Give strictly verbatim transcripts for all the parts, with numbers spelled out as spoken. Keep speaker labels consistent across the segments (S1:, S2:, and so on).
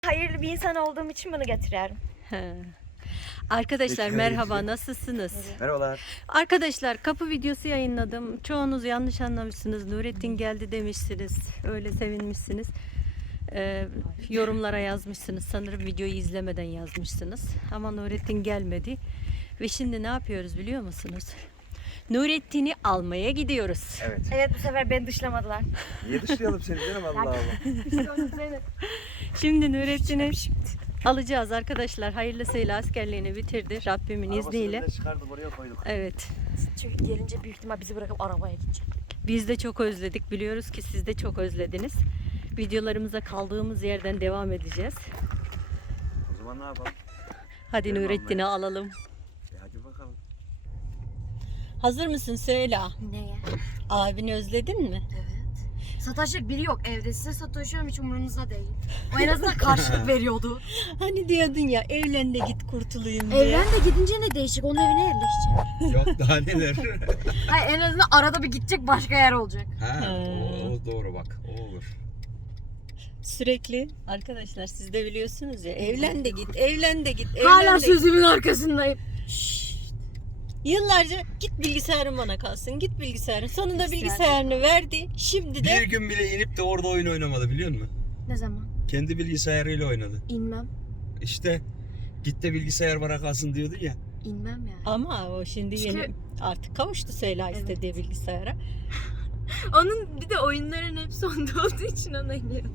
S1: Hayırlı bir insan olduğum için bunu getiriyorum.
S2: He. Arkadaşlar
S3: Peki,
S2: merhaba,
S3: hayırlı.
S2: nasılsınız?
S3: Merhabalar.
S2: Arkadaşlar kapı videosu yayınladım. Çoğunuz yanlış anlamışsınız. Nurettin geldi demişsiniz. Öyle sevinmişsiniz. Ee, yorumlara yazmışsınız. Sanırım videoyu izlemeden yazmışsınız. Ama Nurettin gelmedi. Ve şimdi ne yapıyoruz biliyor musunuz? Nurettin'i almaya gidiyoruz.
S3: Evet.
S1: Evet, bu sefer beni dışlamadılar.
S3: Niye dışlayalım seni canım, Allah Allah.
S2: Şimdi Nurettin'i alacağız arkadaşlar. Hayırlısıyla askerliğini bitirdi. Rabbimin izniyle.
S3: Arabasını bile çıkardık, oraya koyduk.
S2: Evet.
S1: Çünkü gelince büyük ihtimal bizi bırakıp arabaya gidecek.
S2: Biz de çok özledik. Biliyoruz ki siz de çok özlediniz. Videolarımıza kaldığımız yerden devam edeceğiz.
S3: O zaman ne yapalım?
S2: Hadi
S3: Gidelim
S2: Nurettin'i alalım.
S3: E hadi bakalım.
S2: Hazır mısın söyle.
S1: Neye?
S2: Abini özledin mi?
S1: Evet. Sataşacak biri yok evde. Size sataşıyorum, hiç umurunuzda değil. O en azından karşılık veriyordu.
S2: Hani diyordun ya, evlen de git kurtulayım diye.
S1: Evlen de gidince ne değişik? Onun evine yerleşecek.
S3: Yok daha neler.
S1: Hayır, en azından arada bir gidecek, başka yer olacak.
S3: ha,
S2: Ha.
S3: o, o doğru bak, o olur.
S2: Sürekli arkadaşlar siz de biliyorsunuz ya, evlen de git, evlen de git, evlen
S1: Hala
S2: de git.
S1: sözümün arkasındayım.
S2: Yıllarca git bilgisayarın bana kalsın, git bilgisayarın. Sonunda
S1: Bilgisayar.
S2: bilgisayarını verdi. Şimdi de
S3: Bir gün bile inip de orada oyun oynamadı biliyor musun?
S1: Ne zaman?
S3: Kendi bilgisayarıyla oynadı.
S1: İnmem.
S3: İşte git de bilgisayar bana kalsın diyordun ya.
S1: İnmem yani.
S2: ama o şimdi
S1: Çünkü-
S2: yeni artık kavuştu Süheyla
S1: Evet.
S2: istediği bilgisayara.
S1: Onun bir de oyunların hepsi onda olduğu için ona iniyordu.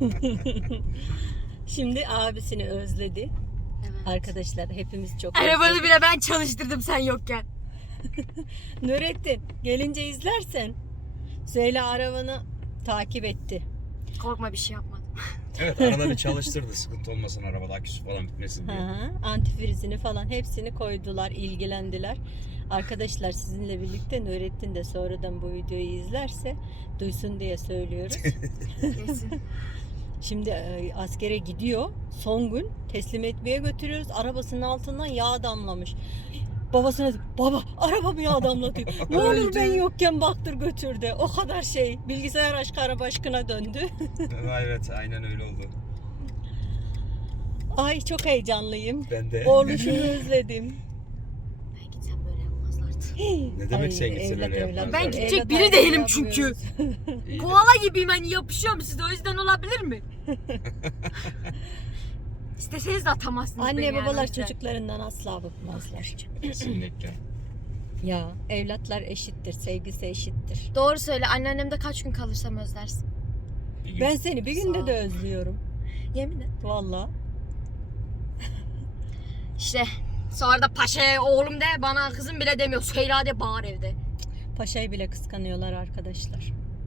S2: Şimdi abisini özledi.
S1: Evet.
S2: Arkadaşlar hepimiz çok
S1: Arabanı
S2: özledik.
S1: bile ben çalıştırdım sen yokken.
S2: Nurettin gelince izlersen Süheyla arabanı takip etti.
S1: Korkma, bir şey yapmadım.
S3: Evet, arada bir çalıştırdı, sıkıntı olmasın arabada, aküsü falan bitmesin
S2: Hı
S3: diye.
S2: hı, antifrizini falan hepsini koydular, ilgilendiler. Arkadaşlar sizinle birlikte Nurettin de sonradan bu videoyu izlerse duysun diye söylüyoruz.
S1: Kesin.
S2: Şimdi e, askere gidiyor. Son gün teslim etmeye götürüyoruz. Arabasının altından yağ damlamış. Babasına diyor, baba arabam yağ damlatıyor. Ne olur
S3: Öldü.
S2: ben yokken baktır götür de. O kadar şey. Bilgisayar aşkı araba aşkına döndü.
S3: Evet, aynen öyle oldu.
S2: Ay çok heyecanlıyım.
S3: Ben de.
S2: Oğluşumu özledim.
S1: Ben gitsem böyle yapmazlardı.
S3: Ne demek sen gitsen
S2: evlat,
S3: öyle
S2: evlat.
S3: yapmazlar.
S1: Ben
S2: Evlat
S1: gidecek biri
S2: ayrı
S1: değilim çünkü.
S2: yapmıyoruz.
S1: Koala gibiyim, hani yapışıyorum size, o yüzden olabilir mi? İsteseniz de atamazsınız
S2: Anne
S1: beni yani, o
S2: babalar
S1: yüzden.
S2: çocuklarından asla bıkmazlar.
S3: Kesinlikle.
S2: Ya evlatlar eşittir, sevgisi eşittir.
S1: Doğru söyle, anneannemde kaç gün kalırsam özlersin.
S3: Bir gün.
S2: Ben seni bir
S1: Sağ
S2: günde
S1: ol.
S2: de özlüyorum.
S1: Yemin et.
S2: Vallahi.
S1: İşte sonra da paşaya oğlum de, bana kızım bile demiyor. Süheyla de bağır evde.
S2: Paşayı bile kıskanıyorlar arkadaşlar.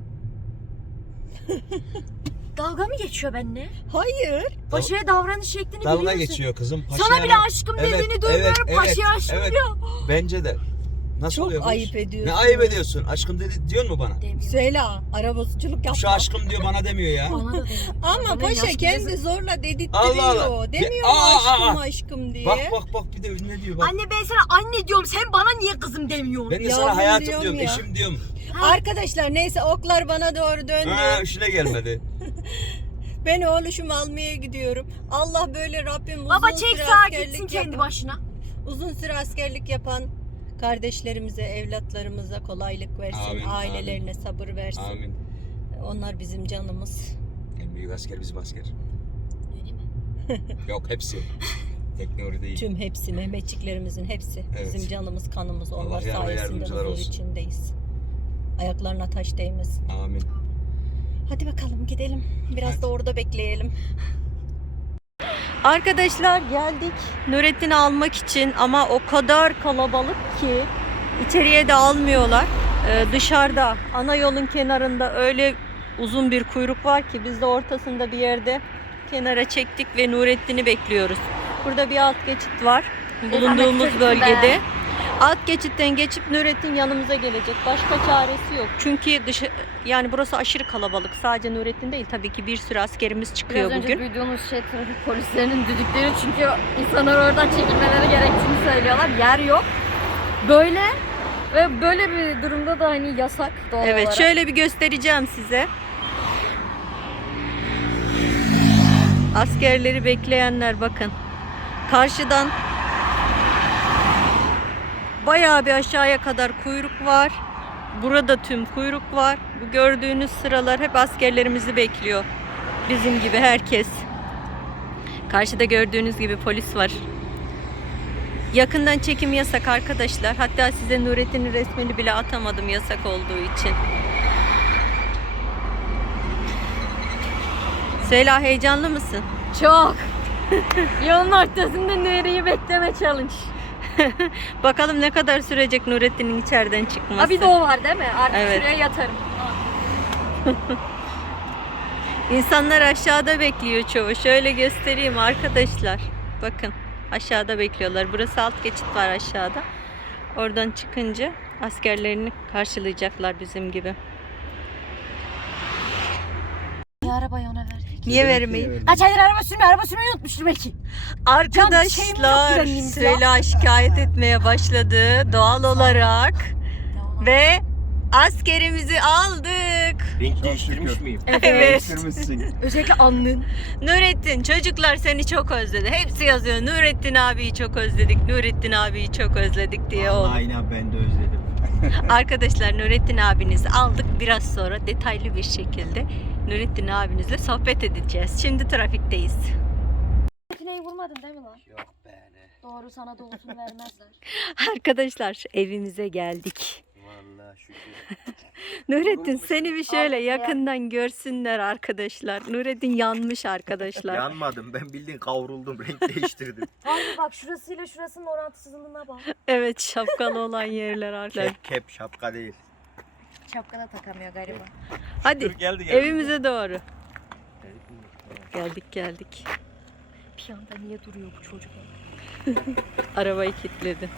S1: Dalga mı geçiyor benimle?
S2: Hayır.
S1: Paşaya davranış şeklini
S3: Dalga
S1: biliyorsun.
S3: geçiyor kızım.
S1: Sana bile aşkım
S3: Evet,
S1: dediğini duymuyorum.
S3: evet,
S1: Paşaya
S3: evet,
S1: aşkım
S3: evet.
S1: diyor.
S3: Bence de. Nasıl
S2: Çok
S3: oluyor bu
S2: ayıp
S3: iş?
S2: ediyorsun.
S3: Ne ayıp ediyorsun? Aşkım dedi diyor mu bana?
S1: Demiyor.
S2: Süheyla arabacılık yapma.
S3: Şu aşkım diyor, bana demiyor ya.
S1: Bana da demiyor.
S2: Ama
S1: Bana
S2: paşa
S1: yaş
S2: kendi
S1: kızı-
S2: zorla dedirtiyor.
S3: Allah Allah.
S2: Demiyor
S3: Ya,
S2: mu
S3: aa,
S2: aşkım
S3: aa.
S2: aşkım diye.
S3: Bak bak bak, bir de ne diyor bak.
S1: Anne ben sana anne diyorum, sen bana niye kızım demiyorsun?
S3: Ben de
S2: Yavrum
S3: sana hayatım
S2: diyorum
S3: diyorum,
S2: ya.
S3: eşim diyorum.
S2: Arkadaşlar neyse oklar bana doğru döndü.
S3: Ha, işine gelmedi.
S2: Ben oğluşumu almaya gidiyorum. Allah böyle Rabbim uzun
S1: Baba çek
S2: süre
S1: sağa
S2: askerlik
S1: gitsin kendi
S2: yapan-
S1: başına.
S2: Uzun süre askerlik yapan kardeşlerimize, evlatlarımıza kolaylık versin.
S3: Amin,
S2: Ailelerine sabır versin.
S3: Amin.
S2: Onlar bizim canımız.
S3: En büyük asker bizim asker.
S1: Öyle mi?
S3: Yok, hepsi. Teknoloji değil.
S2: Tüm hepsi, Mehmetçiklerimizin hepsi.
S3: Evet.
S2: Bizim canımız, kanımız. Onlar
S3: Allah yar ve
S2: sayesinde
S3: yardımcılar
S2: huzur
S3: olsun.
S2: içindeyiz. Ayaklarına taş değmesin.
S3: Amin.
S2: Hadi bakalım gidelim. Biraz
S3: Hadi.
S2: da orada bekleyelim. Arkadaşlar geldik Nurettin'i almak için ama o kadar kalabalık ki içeriye de almıyorlar. Ee, dışarıda ana yolun kenarında öyle uzun bir kuyruk var ki biz de ortasında bir yerde kenara çektik ve Nurettin'i bekliyoruz. Burada bir alt geçit var bulunduğumuz
S1: çocuk
S2: bölgede.
S1: be.
S2: Alt geçitten geçip Nurettin yanımıza gelecek. Başka çaresi yok. Çünkü dışı, yani burası aşırı kalabalık. Sadece Nurettin değil, tabii ki bir sürü askerimiz çıkıyor
S4: Biraz önce
S2: bugün.
S4: duyduğunuz şey trafik polislerinin düdükleri, çünkü insanlar oradan çekilmeleri gerektiğini söylüyorlar. Yer yok. Böyle ve böyle bir durumda da hani yasak doğal
S2: Evet,
S4: olarak.
S2: şöyle bir göstereceğim size. Askerleri bekleyenler bakın. Karşıdan bayağı bir aşağıya kadar kuyruk var. Burada tüm kuyruk var. Bu gördüğünüz sıralar hep askerlerimizi bekliyor. Bizim gibi herkes. Karşıda gördüğünüz gibi polis var. Yakından çekim yasak arkadaşlar. Hatta size Nurettin'in resmini bile atamadım yasak olduğu için. Süheyla, heyecanlı mısın?
S4: Çok. Yolun ortasında Nuri'yi bekleme challenge.
S2: Bakalım ne kadar sürecek Nurettin'in içeriden çıkması.
S4: Ha bir de o var değil mi? Artık
S2: Evet.
S4: şuraya yatarım.
S2: İnsanlar aşağıda bekliyor çoğu. Şöyle göstereyim arkadaşlar. Bakın aşağıda bekliyorlar. Burası alt geçit var aşağıda. Oradan çıkınca askerlerini karşılayacaklar bizim gibi.
S4: Niye arabayı ona verdik?
S2: Niye vermeyin?
S4: Kaç aydır araba sürmüyor, araba sürmeyi unutmuştur belki.
S2: Arkadaşlar
S4: güvenliğimiz ya.
S2: Süheyla şikayet etmeye başladı doğal olarak. Ve askerimizi aldık.
S5: Renk değiştirmiş miyim?
S2: Evet.
S3: Değiştirmişsin.
S4: Özellikle alnın.
S2: Nurettin, çocuklar seni çok özledi. Hepsi yazıyor. Nurettin abiyi çok özledik. Nurettin abiyi çok özledik diye oldu.
S5: Aynen ben de özledim.
S2: Arkadaşlar Nurettin abinizi aldık. Biraz sonra detaylı bir şekilde Nurettin abinizle sohbet edeceğiz. Şimdi trafikteyiz.
S4: Makineyi vurmadın değil mi lan?
S5: Yok be ne.
S4: Doğru, sana dolusunu vermezler.
S2: Arkadaşlar evimize geldik.
S5: Vallahi şükür.
S2: Nurettin seni bir şöyle
S4: Abi ya.
S2: yakından görsünler arkadaşlar. Nurettin yanmış arkadaşlar.
S5: Yanmadım ben bildiğin kavruldum renk değiştirdim.
S4: Abi bak şurasıyla şurasının orantısızlığına bak.
S2: Evet, şapkalı olan yerler arkadaşlar.
S5: Kep kep şapka değil.
S4: Şapka da takamıyor galiba.
S2: Hadi
S3: geldi, geldi.
S2: evimize doğru. Geldik geldik.
S4: Bir anda niye duruyor bu çocuk?
S2: Arabayı kilitledi.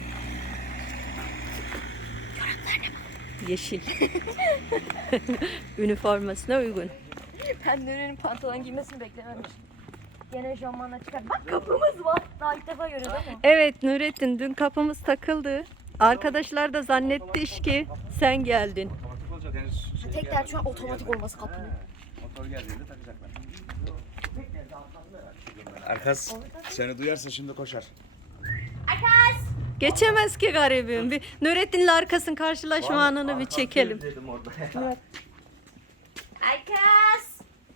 S2: Yeşil. Üniformasına uygun.
S4: Ben Nuri'nin pantolon giymesini beklememiştim. Gene şamanla çıkar. Bak kapımız var. Daha ilk defa görüyoruz ama.
S2: Evet Nurettin, dün kapımız takıldı. Arkadaşlar da zannetti iş ki sen geldin.
S3: Otomatik olacak henüz. şey
S4: Tek
S3: gelmedi.
S4: dert şu an otomatik olması kapının.
S3: Motor geldiğinde takacaklar. Arkas seni duyarsa şimdi koşar.
S2: Geçemez ki garibim. Bir Nurettin'le arkasının karşılaşma anını bir çekelim.
S5: Dedim orada.
S4: Aykas.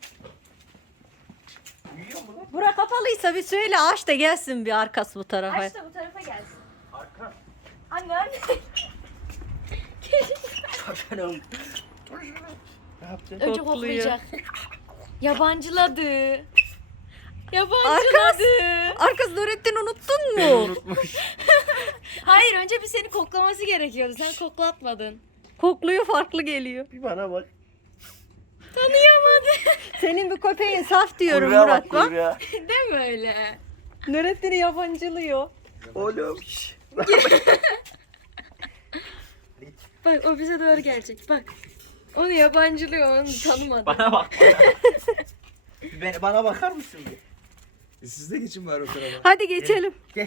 S2: Bura kapalıysa bir söyle aç da gelsin bir arkası bu tarafa.
S4: Aç da bu tarafa gelsin. Arka. Anne anne.
S5: Şaşırım. Ne yapacaksın?
S4: Önce
S2: Kokluyor.
S4: koklayacak. Yabancıladı. Yabancıladı.
S2: Arkas Nurettin unuttun mu?
S5: Unutmuş.
S4: Hayır, önce bir seni koklaması gerekiyordu. Sen koklatmadın.
S2: Kokluyor, farklı geliyor.
S5: Bir bana bak.
S4: Tanıyamadı.
S2: Senin bir köpeğin saf diyorum
S5: Kuyruğa
S2: Murat bak.
S5: kuyruğa.
S4: Değil mi öyle?
S2: Nurettin'i yabancılıyor.
S5: Oğlum. şş.
S4: Bak o bize doğru gelecek. Bak. Onu yabancılıyor, onu tanımadı.
S5: Bana bak bana. Ben, bana bakar mısın bir?
S3: E siz de geçin bari o tarafa.
S2: Hadi geçelim.
S5: Gel.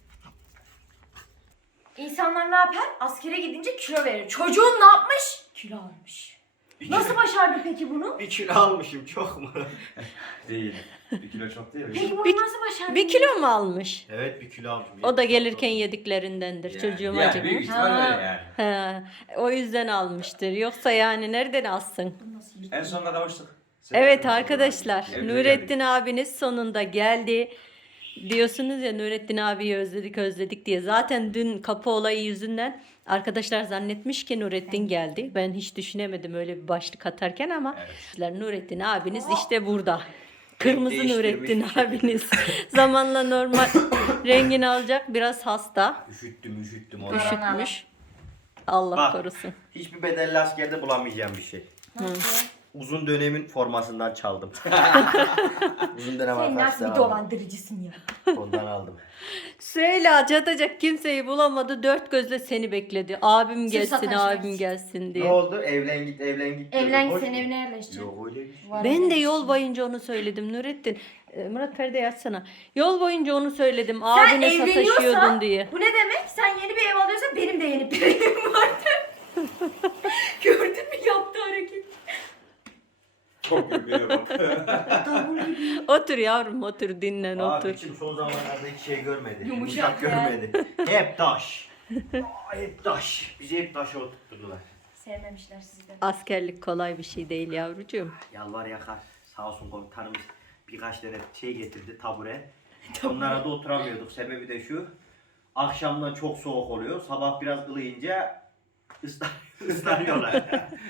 S4: İnsanlar ne yapar? Askere gidince kilo verir. Çocuğun ne yapmış? Kilo almış. Nasıl başardın peki bunu?
S5: Bir kilo almışım çok mu?
S3: Değil. Bir kilo çok değil.
S4: Peki bunu
S2: Bir-
S4: nasıl başardın?
S2: Bir kilo mu almış?
S5: Evet bir kilo almışım.
S2: O da gelirken yediklerindendir. Çocuğum
S3: yani,
S2: acıkmış.
S3: büyük ihtimal öyle yani.
S2: He, o yüzden almıştır. Yoksa yani nereden alsın?
S3: En sonunda kavuştuk.
S2: Evet arkadaşlar,
S3: Evimize
S2: Nurettin abiniz sonunda geldi. Diyorsunuz ya Nurettin abiyi özledik özledik diye. Zaten dün kapı olayı yüzünden arkadaşlar zannetmiş ki Nurettin geldi. Ben hiç düşünemedim öyle bir başlık atarken ama Nurettin abiniz işte burada. Kırmızı
S5: değiştirmiş
S2: Nurettin
S5: bir şekilde.
S2: abiniz. Zamanla normal rengini alacak. Biraz hasta.
S5: Üşüttüm üşüttüm. onu.
S2: Üşütmüş. Allah
S5: Bak.
S2: korusun.
S5: Hiçbir bedelli askerde bulamayacağım bir şey.
S4: Nasıl?
S5: Uzun dönemin formasından çaldım. Uzun dönem
S4: Sen nasıl
S5: arkadaşlar
S4: bir
S5: aldım.
S4: dolandırıcısın ya?
S5: Ondan aldım.
S2: Süheyla çatacak kimseyi bulamadı. Dört gözle seni bekledi. Abim
S4: Sırf
S2: gelsin,
S4: sataşlar.
S2: abim gelsin
S5: Ne
S2: diye.
S5: oldu? Evlen git, evlen git.
S4: Evlen
S5: diyordum.
S4: git,
S5: Hoş
S4: sen
S5: mu?
S4: evine yerleşeceksin.
S5: Yok öyle bir şey.
S4: Var
S2: Ben
S4: öyle
S2: de
S4: bir
S2: yol
S4: şey.
S2: boyunca onu söyledim Nurettin. Ee, Murat Feride açsana. Yol boyunca onu söyledim.
S4: Sen
S2: Abine
S4: evleniyorsan
S2: sataşıyordun diye.
S4: bu ne demek? Sen yeni bir ev alıyorsan benim de yeni bir evim vardı. Gördün mü yaptığı hareket?
S5: Çok gülmeye bak.
S2: Otur yavrum otur dinlen
S5: Abi
S2: otur.
S5: içim son zamanlarda hiç şey görmedi.
S1: Yumuşak ya.
S5: görmedi. Hep taş. Aa, hep taş. Bizi hep taşa oturttular.
S1: Sevmemişler sizi de.
S2: Askerlik kolay bir şey değil yavrucuğum.
S5: Yalvar yakar. Sağ olsun komutanımız birkaç tane şey getirdi tabure. Onlara da oturamıyorduk. Sebebi de şu. Akşamdan çok soğuk oluyor. Sabah biraz ılıyınca ıslan ıslanıyorlar.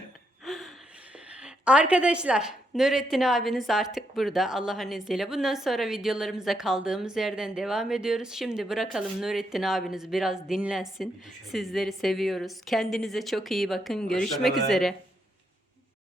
S2: Arkadaşlar Nurettin abiniz artık burada Allah'ın izniyle. Bundan sonra videolarımıza kaldığımız yerden devam ediyoruz. Şimdi bırakalım Nurettin abiniz biraz dinlensin. Sizleri seviyoruz. Kendinize çok iyi bakın. Görüşmek
S3: Hoşça kalın.
S2: üzere.